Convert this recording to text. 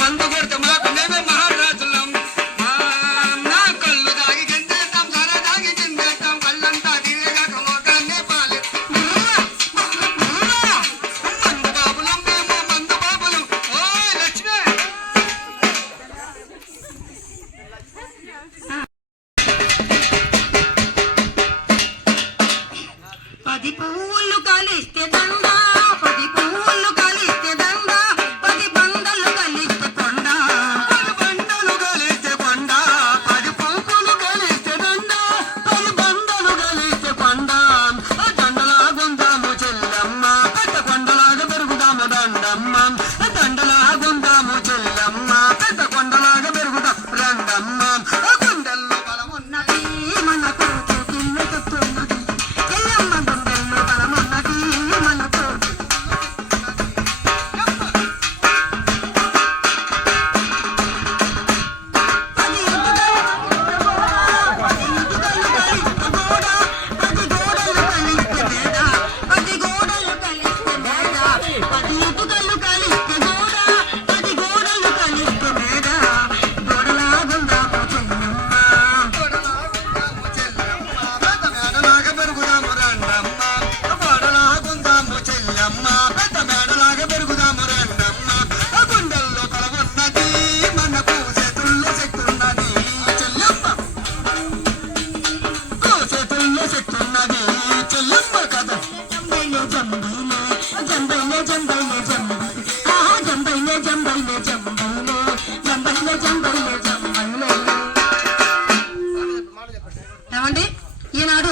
మందు కొడితే మాకు మేమే మహారాజులం. నా కళ్ళు తాగి గింజేస్తాం, సరే తాగి గింజేస్తాం, కళ్ళంతా తిరిగాక మోకాన్నే పాలే. మందు బాబులం మేము, మందు బాబులం. ఓ లక్ష్మి పది పువ్వులు కలిస్తే దండ, పది పువ్వులు కలిస్తే దండ, పది బండలు కలిస్తే కొండ. పది బండలు కలిస్తే కొండ, పది పువ్వులు కలిస్తే దండ, పది బండలు కలిస్తే కొండ. దండలాగుందాము చెల్లమ్మ, పెద్ద కొండలాగా పెరుగుదాము దండమ్మ. దండలాగుందాము చెల్లమ్మ, పెద్ద కొండలాగా పెరుగుదాం రండమ్మ. గుండెల్లో బలమున్నది మనకు చూపిల్ల చెప్తున్నది చెల్లమ్మ, గుండెల్లో బలమున్నది మనకు. పది ఇటుకలు కలిస్తే గోడ, పది గోడలు కలిస్తే మేడ, పది గోడలు కలిస్తే మేడ, పది ఇటుకలు కలిస్తే గోడ, పది గోడలు కలిస్తే మేడ. గోడలాగుందాము చెల్లమ్మ, గోడలాగుందాము చెల్లమ్మ, పెద్ద మేడలాగా పెరుగుదాము రండమ్మ. గోడలాగుందాము చెల్లమ్మ, పెద్ద మేడలాగా పెరుగుదాము రండమ్మ. గుండెల్లో బలమున్నది మనకు, చేతుల్లో శక్తి ఉన్నది చెల్లమ్మ. చేతుల్లో శక్తి ఉన్నది చెల్లమ్మ కదా. జంబైలే జంబైలే జంబైలే జంబైలే జంబైలే, ఆహా జంబైలే జంబైలే జంబైలే జంబైలే జంబైలే జంబైలే. ఏమండి ఈనాడు